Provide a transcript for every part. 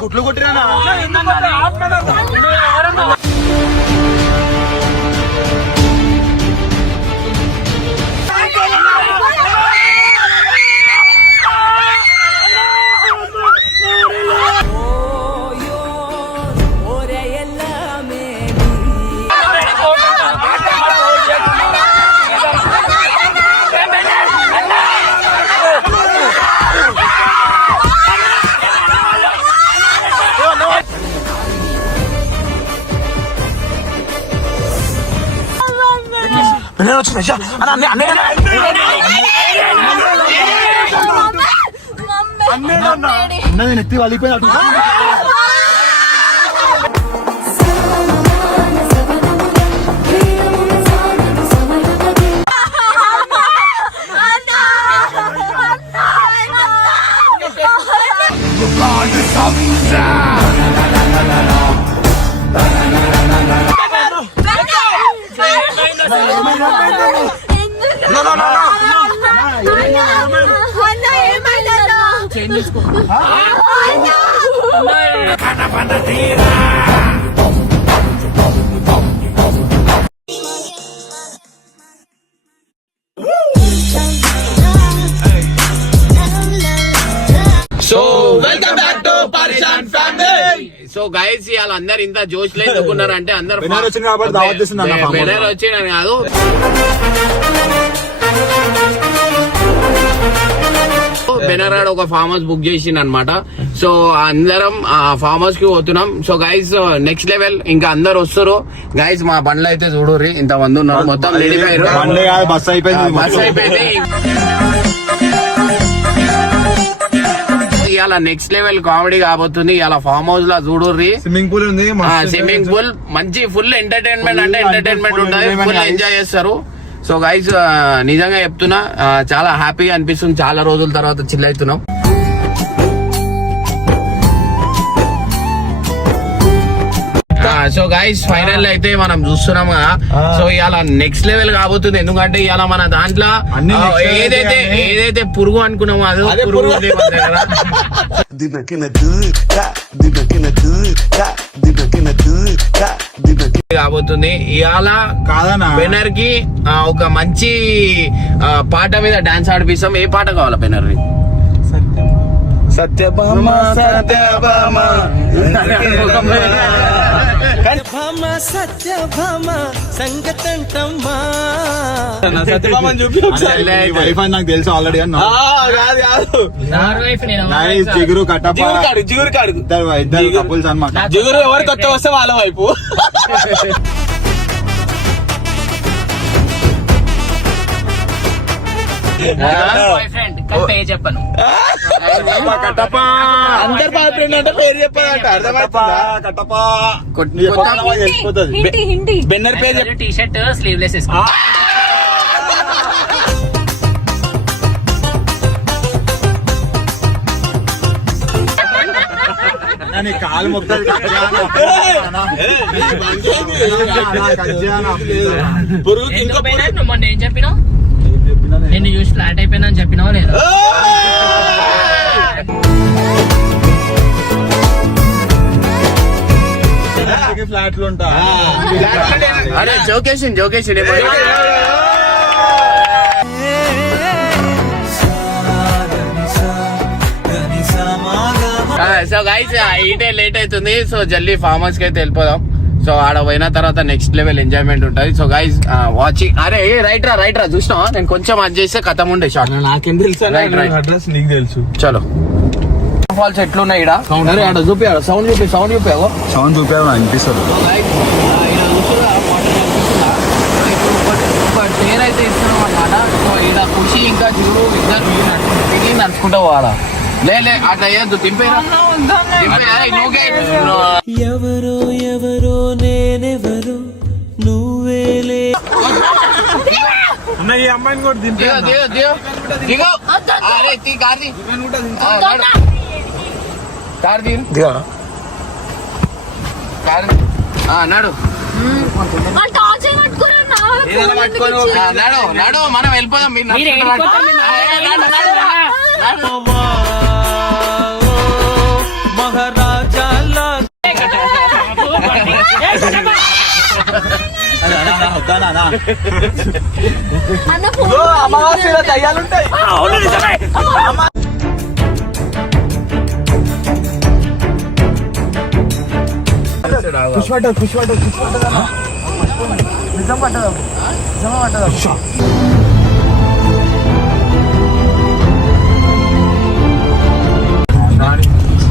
గుట్లు కొట్టినా అన్నది నెత్తి వలిపోయినట్టు సో వెల్కమ్ బ్యాక్ టు పరిశాన్ ఫ్యామిలీ. సో గైస్ ఇవాళ అందరు ఇంత జోష్ లో ఎందుకున్నారంటే అందరు బెనర్ వచ్చిన కాదు, బెనరాడ్ ఒక ఫామ్ హౌస్ బుక్ చేసింది అనమాట. సో అందరం ఆ ఫామ్ హౌస్ కి పోతున్నాం. సో గైస్ నెక్స్ట్ లెవెల్ ఇంకా అందరు వస్తారు గైస్. మా బండ్లు అయితే చూడుర్రి ఇంత మంది ఉన్నారు, మొత్తం రెడీ అయ్యారు, బస్ అయిపోయింది. ఇలా నెక్స్ట్ లెవెల్ కామెడీ కాబోతుంది. ఇలా ఫామ్ హౌస్ లా చూడుర్రి, స్విమ్మింగ్ పూల్ ఉంది, స్విమ్మింగ్ పూల్ మంచి ఫుల్ ఎంటర్టైన్మెంట్ అంటే ఎంటర్టైన్మెంట్ ఉంటుంది, ఫుల్ ఎంజాయ్ చేస్తారు. సో గైస్ నిజంగా చెప్తున్నా చాలా హ్యాపీగా అనిపిస్తుంది, చాలా రోజుల తర్వాత చిల్ అవుతున్నాం. సో గైస్ ఫైనల్ అయితే మనం చూస్తున్నాం కదా. సో ఇవాళ నెక్స్ట్ లెవెల్ కాబోతుంది, ఎందుకంటే ఇవాళ మన దాంట్లో ఏదైతే పురుగు అనుకున్నామో అదే పురుగు కాబోతుంది. ఇవాళ బెనర్ కి ఒక మంచి పాట మీద డాన్స్ ఆడిపిస్తాం. ఏ పాట కావాలా బెనర్ ని? సత్యభామ సత్యభామ సత్యభామ సంగతంటమ్మా సత్యభామని చూపి వైఫ్ అని నాకు తెలుసు ఆల్రెడీ అన్నా. జిగురు కట్టప్ప జిగురు కాడు ఇద్దరు కపుల్స్ అన్నమాట. జిగురు ఎవరు కొత్త వస్తే వాళ్ళ వైపు. చెప్పను అందరు బాయ్ ఫ్రెండ్ అంటే పేరు చెప్పాలంట. బెన్నర్ పేరు టీ షర్ట్ స్లీవ్లెస్ వేసుకో. కాలు మొత్తం మొన్న ఏం చెప్పినావు? నిన్ను చూసి ఫ్లాట్ అయిపోయినా అని చెప్పినావా లేదా? ఫ్లాట్లు ఉంటా అరే జోకేషన్. సో గైస్ ఇటే లేట్ అవుతుంది, సో జల్దీ ఫామ్ హౌస్ కి అయితే వెళ్ళిపోదాం. సో ఆడ పోయిన తర్వాత నెక్స్ట్ లెవెల్ ఎంజాయ్మెంట్ ఉంటుంది. So guys watching. అరే రైట్ రా చూసినా నేను కొంచెం అది చేస్తే కథం ఉండే షార్ట్. నాకేం తెలుసు, నీకు తెలుసు. చలో ఫాల్స్ ఎట్లున్నాయి ఇక్కడ? ఆడ చూపించాడు, సౌండ్ చూపించావు అనిపిస్తుంది. పేరైతే ఇస్తున్నాం అనమాట. సో ఇక్కడ ఖుషి ఇంకా చూడు ఇద్దరు నడుచుకుంటా పోవాలా? లే అట్లా వేయద్దు, తింపేరా. ఎవరో ఎవరో నేనెవరో నువ్వేలే. ఈ అమ్మాయిని కూడా దిగో. కార్ తీరు దిగా కార్ నడు నడు నడు మనం వెళ్ళిపోదాం మీరు మహారాజా అమావాస్య దయ్యాలుంటాయి. నిజం పట్టదా నిజమా పట్టదా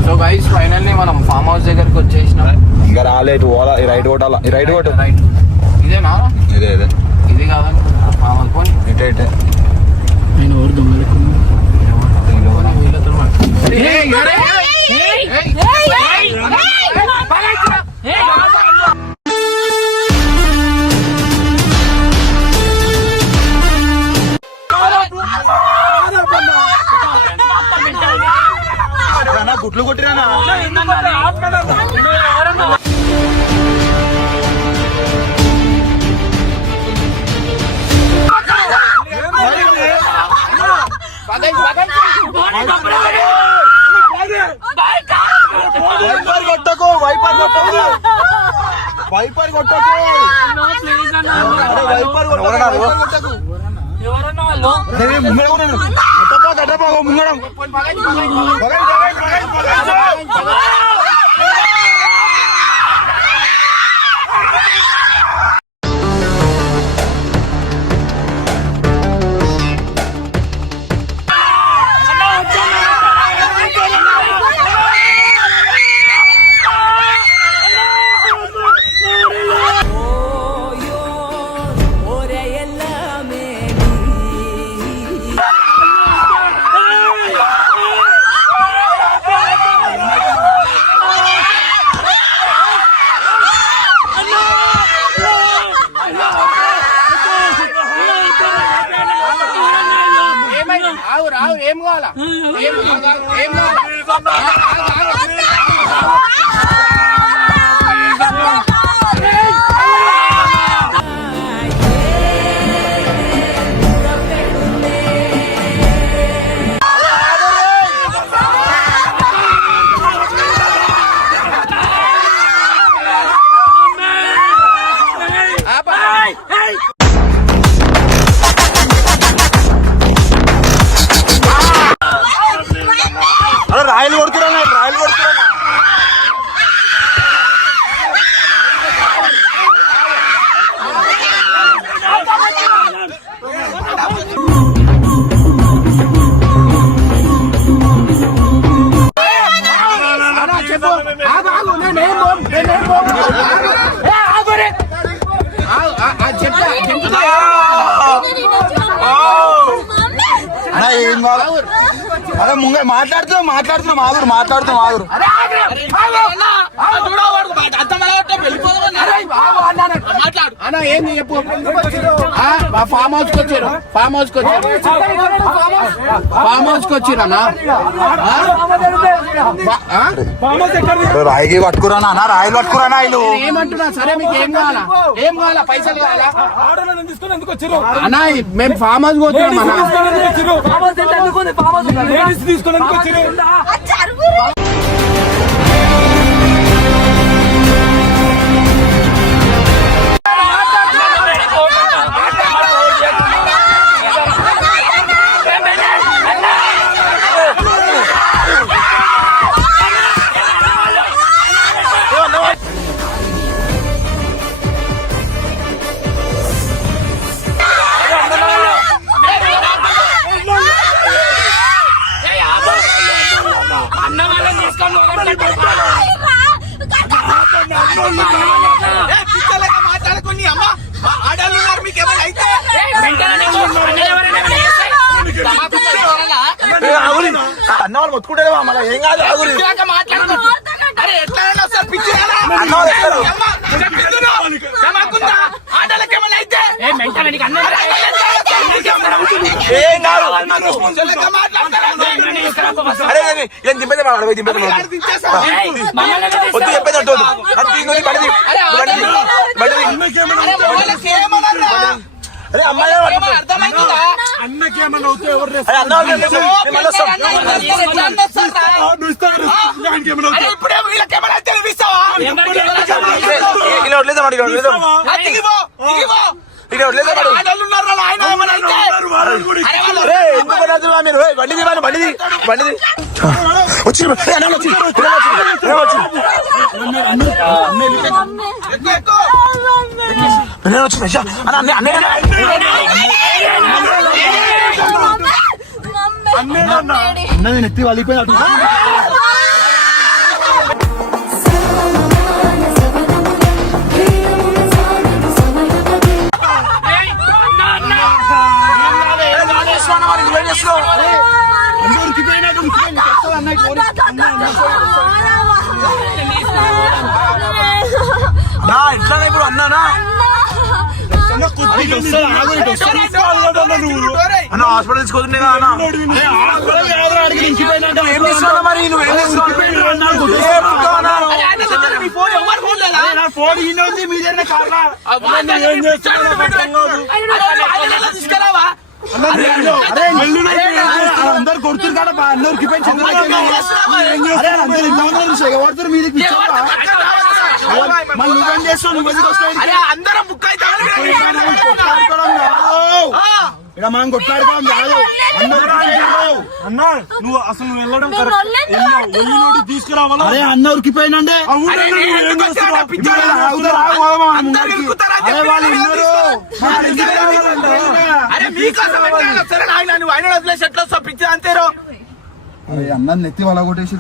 సో గైస్ ఫైనల్లీ మనం ఫామ్ హౌస్ దగ్గరకు వచ్చేసినాం. ఇంకా రాలేదు ఈ రైట్ కొట్టాలా ఈ రైట్ కొట్టు రైట్ ఇదేనా ఇదే ఇదే ఇది కాదని ఫామ్ హౌస్ పోనీ ఇటే ఇటే గుట్లు కొట్టిరానా వైపర్ కొట్టకు వైపర్ కొట్టకు వైపర్ కొట్టకు వైపర్ కొట్టకు గడ్డపా ముంగడం ఏం కావాలా ఏం రాయలు కొడుతున్నా రాయలు కొడుతున్నా ఏం కావాలి అదే ముంగ మాట్లాడుతున్నాం ఆగురు అన్న ఏంది చెప్పు ఫామ్ హౌస్ కి వచ్చారు ఫామ్ హౌస్ కి వచ్చిరన్నా రాయికి పట్టుకురానా అన్న రాయలు పట్టుకురానా ఇల్లు ఏమంటున్నా సరే మీకు ఏం కావాలా పైసలు కావాలా అన్నా మేము ఫామ్ హౌస్ పోతున్నాం అన్న తీసుకొని మాట్లాడుకుని అమ్మ ఆడలు ఉన్నారు మీకు ఏమైనా అయితే అన్న వాళ్ళు మొత్తుకుంటే మళ్ళీ ఏం కాదు ఆగురి ఆడలకి ఏమైనా అయితే ఏం కాదు అరే ఏం దింపేదే వద్దు చెప్పేది అంటూ అరే అమ్మాయి అన్నకేమన్నా అవుతే ఎవరు అన్నది నెత్తి వలిపోయి అటు ఎట్లా ఇప్పుడు అన్నానా అన్న హాస్పిటల్ తీసుకొస్తుండే ఏం తీసుకున్నా మరి నువ్వేం తీసుకున్నా ఫోన్ ఇన్నోంది మీదేనా కారణం అందరు కొడుతురు కదా అందరికి ఎవరు మీదకి నువ్వేం చేస్తావు నువ్వు అందరం బుక్ ఇక్కడ మనం కొట్లాడుకోవడం కాదు అన్నా నువ్వు అసలు నువ్వు వెళ్ళడం తీసుకురావాలా అరే అన్న ఉరికిపోయినండే అన్న నెత్తి వాళ్ళ కొట్టేసి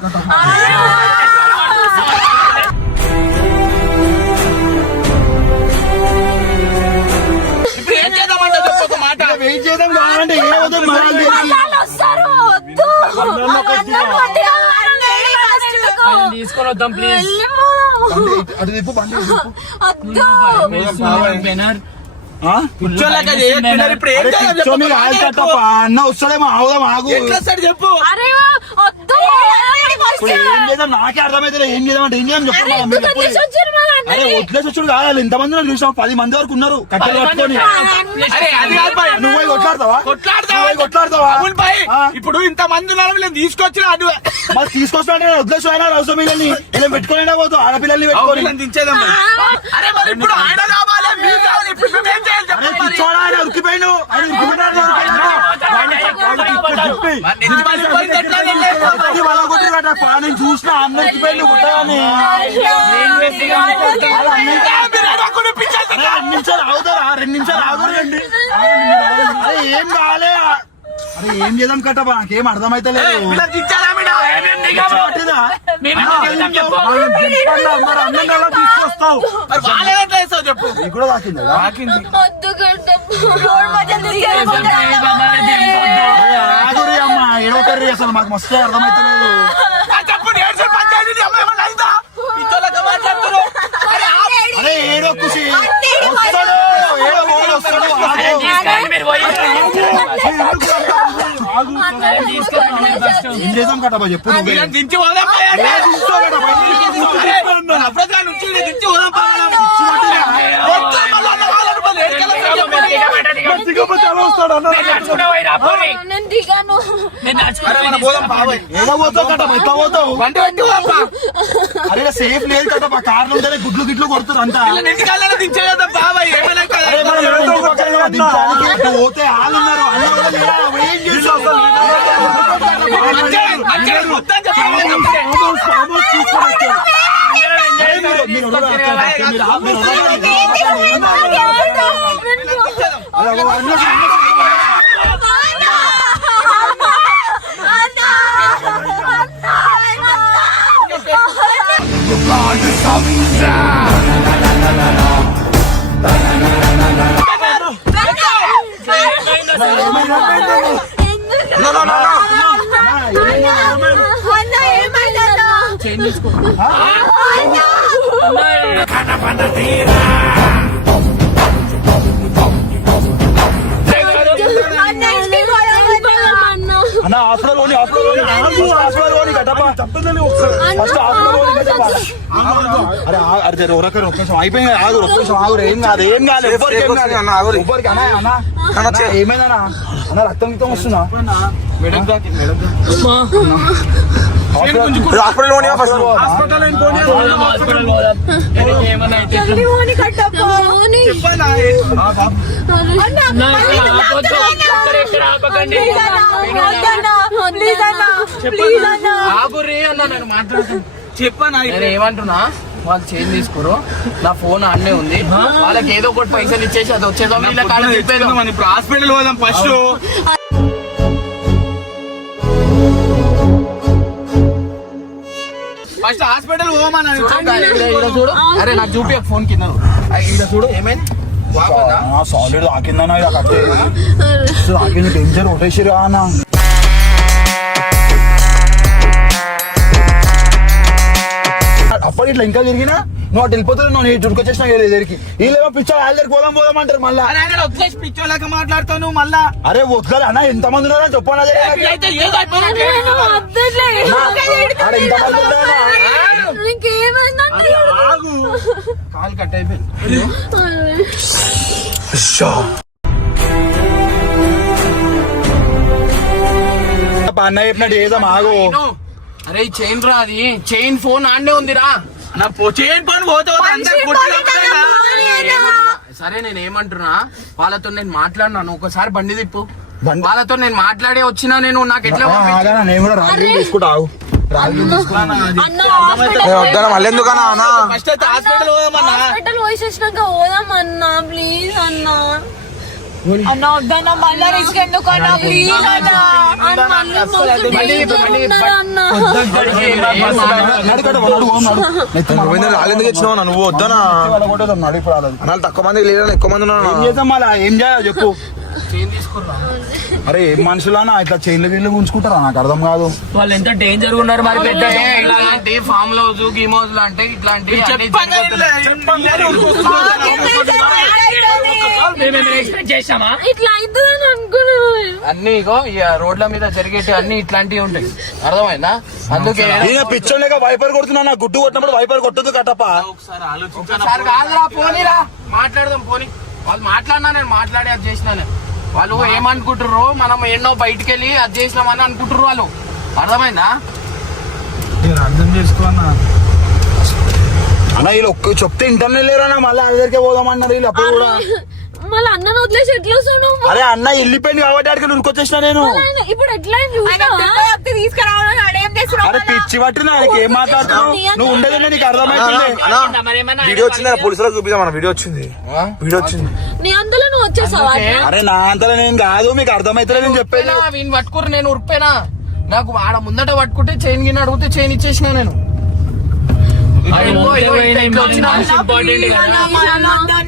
వెయిట్ చేద్దాం కావాలంటే తీసుకొని వద్దాం ప్లీజ్ అటు తిప్పు బండి అన్న వస్తాడేమో ఆగుదాం ఆగు చెప్పు ఏం చేద్దాం నాకే అర్థమైతే ఏం చేద్దాం అంటే ఏం చేద్దాం చెప్పండి అరే వదిలేసి వచ్చాడు కాదు ఇంతమంది చూసాం 10 మంది వరకు ఉన్నారు కట్టెలు పట్టుకొని నువ్వు కొట్లాడతావా కొట్లాడతావా ఇప్పుడు ఇంత మంది తీసుకొచ్చిన మరి తీసుకొస్తా వదిలేసి అయినా అవసరం వీళ్ళని ఇలా పెట్టుకుని పోతావు ఆడపిల్లల్ని పెట్టుకొని ఉరికిపోయిను నేను చూసిన అన్న ఉరికిపోయింది కుట్టగానే 2 నిమిషాలు ఆగుతారా 2 నిమిషాలు ఆగురండి అరే ఏం కాలే అరే ఏం చేద్దాం కట్టబా నాకేం అర్థమైతే లేదు తీసుకొస్తావు చెప్పు కూడా తాకింది అమ్మా ఏడో కర్రీ అసలు మాకు మస్తు అర్థమైతే లేదు అరే ఏడో ఖుషి వస్తాడు ఏం చేద్దాం కట్టబా చెప్పు అరే సేఫ్ లేదు కట్టబా కార్లు ఉంటేనే గుడ్లు గిట్లు కొడుతున్నారు అంతా పోతే ఆలున్నారు అన్న హాస్పిటల్ పోనీ హాస్పిటల్ పోనీ కట్టప్ప ఫస్ట్ హాస్పిటల్ పోనీ కట్టప్ప అరే అరే ఒక్క నిమిషం అయిపోయింది ఆగు ఒక్క నిమిషం ఆగు ఏం కాదు ఎవ్వరికి అన్న ఏమైందన్నా అన్న రక్తం గిత్తం వస్తుందా హాస్పిటల్ పోనీ ఫస్ట్ చెప్పనా నేను ఏమంటున్నా వాళ్ళు చేంజ్ తీసుకోరు నా ఫోన్ అన్నే ఉంది వాళ్ళకి ఏదో ఒకటి పైసలు ఇచ్చేసి అది వచ్చేదో ఇప్పుడు హాస్పిటల్ పోదాం ఫస్ట్ ఫస్ట్ హాస్పిటల్ పోమన్నా చూడు అరే నాకు చూపి ఫోన్ కింద ఇక్కడ చూడు ఏమైంది సాలిడ్ ఆకిందన్నా ఇలా కట్టే ఆకింది డేంజర్ ఒకటేసిరా అన్న అప్పటి ఇట్లా ఇంకా తిరిగినా నువ్వు అటు వెళ్ళిపోతుంది నువ్వు నేను చుట్టుకొచ్చేసినా దగ్గరికి వీళ్ళేమో పిచ్చో వాళ్ళ దగ్గరికి పోదాం అంటారు మళ్ళా వదిలేసి పిచ్చోళ్ళక మాట్లాడుతావు నువ్వు మళ్ళా అరే వద్దులే అన్న ఎంత మంది ఉన్నారో చెప్పాను కాలు కట్ అయిపోయింది అన్న చెప్పినట్టు ఏదో ఆగు అరే చైన్ రా అది చైన్ ఫోన్ ఆన్నే ఉందిరా చైన్ పని పోతావు సరే నేను ఏమంటున్నా వాళ్ళతో నేను మాట్లాడినాను ఒకసారి బండి తిప్పు వాళ్ళతో నేను మాట్లాడే వచ్చినా నేను నాకు ఎట్లా నేను కూడా రాజు తీసుకుంటా ఆగు మళ్ళీ ఎందుకన్నా ఫస్ట్ అయితే హాస్పిటల్ హాస్పిటల్ పోసేసినాక పోదామన్నా ప్లీజ్ అన్నా అన్న వద్దన్నా మళ్ళా రిస్క్ ఎందుకు అన్నా ప్లీజ్ రాలేందుకు ఇచ్చినావు నువ్వు వద్దనా అన్నాళ్ళు తక్కువ మంది లేదా ఎక్కువ మంది ఉన్నా ఏం చేయాలి చెప్పు అరే ఏం మనుషులన్నా ఇట్లా చైన్లు వీళ్ళు ఉంచుకుంటారా నాకు అర్థం కాదు వాళ్ళు ఎంత డేంజర్ ఉన్నారు మరి ఇట్లాంటి ఫామ్ హౌస్ గీమ్ హౌస్ లాంటి ఇట్లాంటి ఇట్లా అవుతుందని అనుకున్నాను అన్ని ఇగో రోడ్ల మీద జరిగేటి అన్ని ఇట్లాంటివి ఉంటాయి అర్థమైందా అందుకే పిచ్చోలేక వైపర్ కొడుతున్నా నా గుడ్డు కొట్టినప్పుడు వైపర్ కొట్టదు కట్టప్ప ఒకసారి కాదురా పోనీరా మాట్లాడదాం పోనీ వాళ్ళు మాట్లాడినా నేను మాట్లాడి అది చేసినాను వాళ్ళు ఏమనుకుంటారు మనం ఎన్నో బయటికి వెళ్ళి అది చేసినామని అనుకుంటారు వాళ్ళు అర్థమైందా అర్థం చేసుకోన్నా అన్న వీళ్ళు ఒక్క చెప్తే ఇంటర్నెట్ లేరన్నా మళ్ళీ వాళ్ళ దగ్గరికి పోదామన్నారు వీళ్ళు అప్పుడు కూడా మళ్ళీ అన్నను వదిలేసి ఎట్లా వస్తున్నావు అరే అన్న వెళ్ళిపోయింది కాబట్టి అక్కడికి ఉరికొచ్చేసిన నేను ఇప్పుడు ఎట్లా తీసుకురావడం అరే పిచ్చి పట్టిన ఆయనకి ఏం మాట్లాడుతున్నావు నువ్వు ఉండేది నీకు అర్థమైంది వీడియో వచ్చింది పోలీసులకు చూపిద్దాం మన వీడియో వచ్చింది నీ అంతలో నువ్వు వచ్చేసావా అరే నా అంతలో నేను కాదు మీకు అర్థమైతే నేను చెప్పేది వీని పట్టుకుని నేను ఉరిపోయినా నాకు ఆడ ముందట పట్టుకుంటే చైన్ గిన్నె అడిగితే చైన్ ఇచ్చేసిన నేను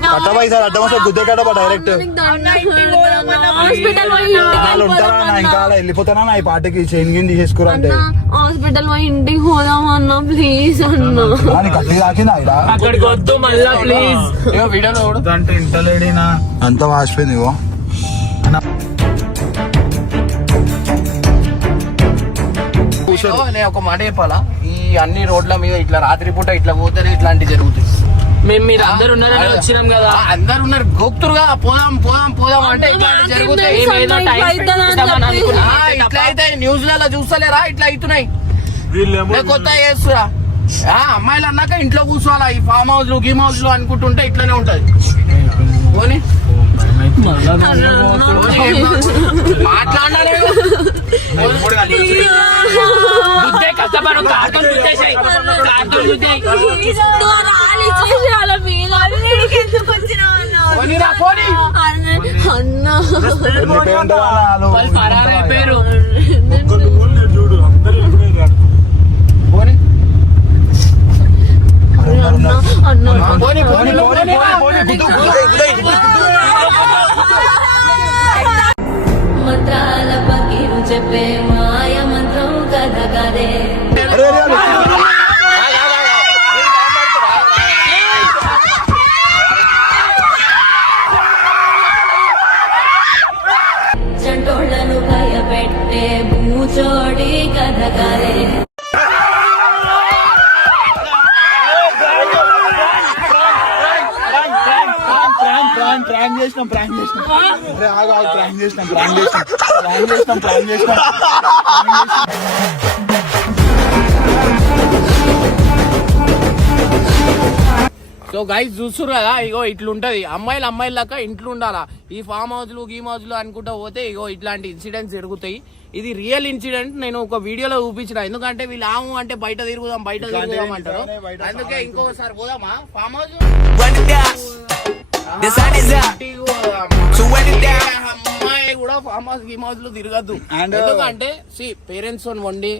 కట్టబోయి అడ్డం వస్తే గుద్దే కట్టబా డైరెక్ట్ వాళ్ళు ఉంటారా ఇంకా అలా వెళ్ళిపోతానా ఈ పాటకి చైన్ గిన్ తీసేసుకురా అంటే హాస్పిటల్ పోయి ఇంటికి పోదాం అన్నా ప్లీజ్ అన్నా కట్టి తాకిందా అక్కడికి వద్దు మళ్ళా ప్లీజ్ వీడియోలో అంటే ఇంటలేడినా అంత వాసిపోయింది ఇగో నేను ఒక మాట చెప్పాలా ఈ అన్ని రోడ్ల మీద ఇట్లా రాత్రి పూట ఇట్లా పోతే ఇట్లాంటివి జరుగుతాయి మేము మీరు అందరు ఉన్నారని వచ్చినాం కదా అందరు ఉన్నారు గోక్తురుగా పోదాం పోదాం పోదాం అంటే ఇట్లాంటి జరుగుతాయి ఇట్లా అయితే న్యూస్ లలో చూస్తలేరా ఇట్లా అవుతున్నాయి కొత్త చేస్తురా అమ్మాయిలు అన్నాక ఇంట్లో కూర్చోవాలా ఈ ఫామ్ హౌస్ లు గీమ్ హౌస్ లు అనుకుంటుంటే ఇట్లానే ఉంటది పోనీ మాట్లాడాలి కష్టపడు కార్టూన్ పేరు మంత్రాల పకీరు చెప్పే మాయ మంత్రం కథ కదే జంటోళ్లను భయపెట్టే చేసినాం ప్రాంక్ చేసినాం సో గైస్ చూస్తున్నారు కదా, ఇగో ఇట్లుంటది. అమ్మాయిలు లాగా ఇంట్లో ఉండాలా. ఈ ఫామ్ హౌస్లు అనుకుంటా పోతే ఇగో ఇట్లాంటి ఇన్సిడెంట్స్ జరుగుతాయి. ఇది రియల్ ఇన్సిడెంట్. నేను ఒక వీడియోలో చూపించిన. ఎందుకంటే వీళ్ళు ఆము అంటే బయట తిరుగుదాం అంటారు. అందుకే ఇంకోసారి పోదామా ఫామ్ హౌస్. అమ్మాయి కూడా ఫామ్ హౌస్ లో తిరగద్దు. ఎందుకంటే పేరెంట్స్ వండి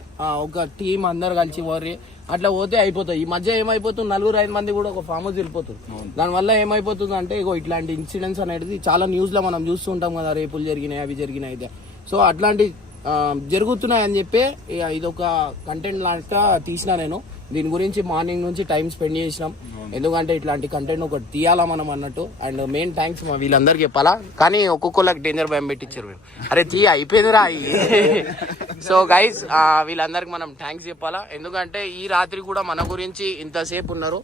ఒక టీం అందరు కలిసి పోరి అట్లా పోతే అయిపోతాయి. ఈ మధ్య ఏమైపోతుంది, 4-5 మంది కూడా ఒక ఫామ్ హౌస్ వెళ్ళిపోతుంది. దాని వల్ల ఏమైపోతుంది అంటే ఇగో ఇట్లాంటి ఇన్సిడెంట్స్ అనేది చాలా న్యూస్ లో మనం చూస్తుంటాం కదా, రేపులు జరిగినాయి అవి జరిగినాయి. సో అట్లాంటి జరుగుతున్నాయి అని చెప్పి ఇదొక కంటెంట్ లాగా తీసిన. నేను దీని గురించి మార్నింగ్ నుంచి టైం స్పెండ్ చేసినాం. ఎందుకంటే ఇట్లాంటి కంటెంట్ ఒకటి తీయాలా మనం అన్నట్టు. అండ్ మెయిన్ థ్యాంక్స్ వీళ్ళందరికి చెప్పాలా, కానీ ఒక్కొక్కళ్ళకి డేంజర్ భయం పెట్టించారు వీళ్ళు. అరే అయిపోయిందిరా. సో గైస్ వీళ్ళందరికి మనం థ్యాంక్స్ చెప్పాలా. ఎందుకంటే ఈ రాత్రి కూడా మన గురించి ఇంతసేపు ఉన్నారు.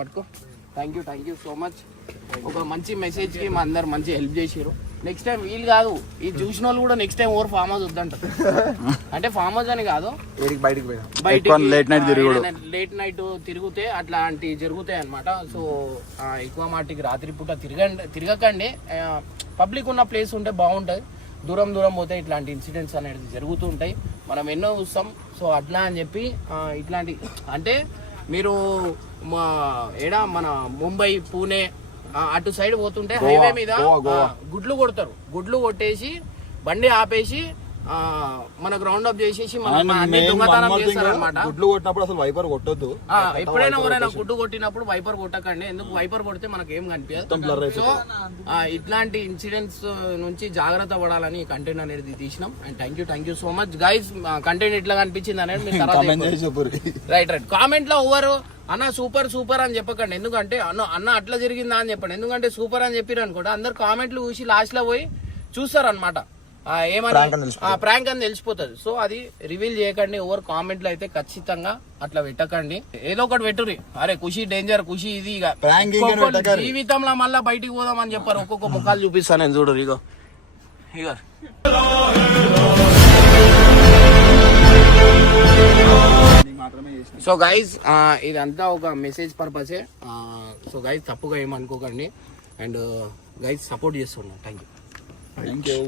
పట్టుకో. Thank you so much. ఒక మంచి మెసేజ్ కి మా అందరు మంచి హెల్ప్ చేసారు. నెక్స్ట్ టైం వీళ్ళు కాదు, ఈ చూసిన వాళ్ళు కూడా next time over farm house వద్దంటారు. అంటే ఫామ్ హౌస్ అని కాదు, బయటికి లేట్ నైట్ తిరిగితే అట్లాంటి జరుగుతాయి అన్నమాట. సో ఎక్కువ మాటికి రాత్రి పూట తిరగకండి. పబ్లిక్ ఉన్న ప్లేస్ ఉంటే బాగుంటది. దూరం పోతే ఇట్లాంటి ఇన్సిడెంట్స్ అనేది జరుగుతూ ఉంటాయి. మనం ఎన్నో చూస్తాం. సో అట్లా అని చెప్పి ఇట్లాంటి అంటే మీరు మన ముంబై, పూణే అటు సైడ్ పోతుంటే హైవే మీద గుడ్లు కొడతారు. గుడ్లు కొట్టేసి బండి ఆపేసి మన గ్రౌండ్ అప్ చేసేసి దొంగతనం చేస్తారు అనమాట. గుడ్లు కొట్టినప్పుడు అసలు వైపర్ కొట్టొద్దు. ఎప్పుడైనా ఎవరైనా గుడ్డు కొట్టినప్పుడు వైపర్ కొట్టకండి. ఎందుకు వైపర్ కొడితే మనకి ఏం కనిపించదు. సో ఇట్లాంటి ఇన్సిడెంట్స్ నుంచి జాగ్రత్త పడాలని కంటెంట్ అనేది తీసినాం. And thank you so much guys. Content ఎట్లా కనిపించింది అనేది రైట్ కామెంట్ లో ఎవరు అన్న సూపర్ అని చెప్పకండి. ఎందుకంటే అన్న అట్లా జరిగిందా అని చెప్పండి. ఎందుకంటే సూపర్ అని చెప్పారు అనుకోండి, అందరు కామెంట్లు చూసి లాస్ట్ లో పోయి చూస్తారు అనమాట. ఏమని ప్రాంక్ అని తెలిసిపోతుంది. సో అది రివీల్ చేయకండి. ఎవరు కామెంట్లు అయితే ఖచ్చితంగా అట్లా పెట్టకండి. ఏదో ఒకటి పెట్టుర్రి. అరే ఖుషి డేంజర్, ఖుషి ఇది జీవితంలో మళ్ళా బయటికి పోదాం అని చెప్పారు. ఒక్కొక్క ముఖాలు చూపిస్తాను నేను, చూడు. ఇగో సో గైజ్ ఇదంతా ఒక మెసేజ్ పర్పసే. సో గైజ్ తప్పుగా ఏమనుకోకండి. అండ్ గైజ్ సపోర్ట్ చేస్తున్నాం. Thank you.